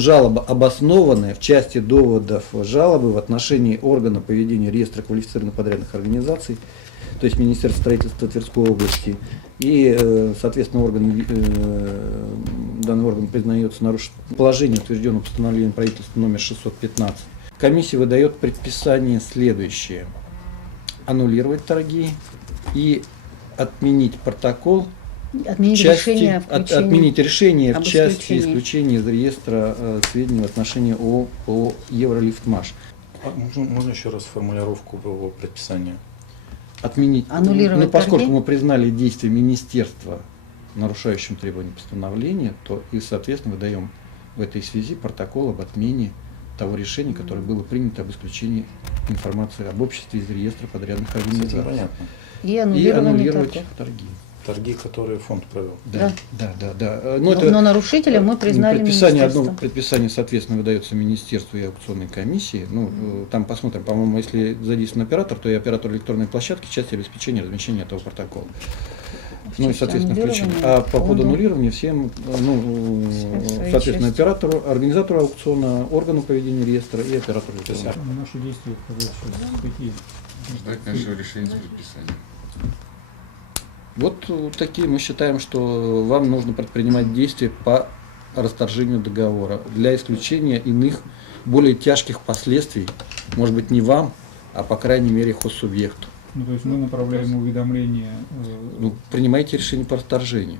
Жалоба обоснованная в части доводов жалобы в отношении органа по ведению реестра квалифицированных подрядных организаций, то есть Министерства строительства Тверской области, и, соответственно, данный орган признается нарушением положения, утвержденного постановлением правительства номер 615. Комиссия выдает предписание следующее: аннулировать торги и отменить протокол. Отменить решение в части исключения из реестра сведений в отношении ООО «Евролифтмаш». Можно еще раз формулировку его предписания? Отменить. Аннулировать поскольку торги? мы признали действия министерства нарушающим требования постановления, то и, соответственно, выдаем в этой связи протокол об отмене того решения, которое было принято об исключении информации об обществе из реестра подрядных организаций. Понятно. И аннулировать торги. Торги, которые фонд провел. Да. Но нарушителем мы признали министерство. Предписание, соответственно, выдается министерству и аукционной комиссии. Там посмотрим, по-моему, если задействован оператор, то и оператор электронной площадки в части обеспечения размещения этого протокола. И, соответственно, включение. А по поводу аннулирования всем, соответственно, оператору, организатору аукциона, органу поведения реестра и оператору электронной. Наши действия какие? Ждать нашего решения с предписанием. Вот такие мы считаем, что вам нужно предпринимать действия по расторжению договора для исключения иных, более тяжких последствий, может быть, не вам, а по крайней мере хоссубъекту. То есть мы направляем уведомление. Принимайте решение по расторжению.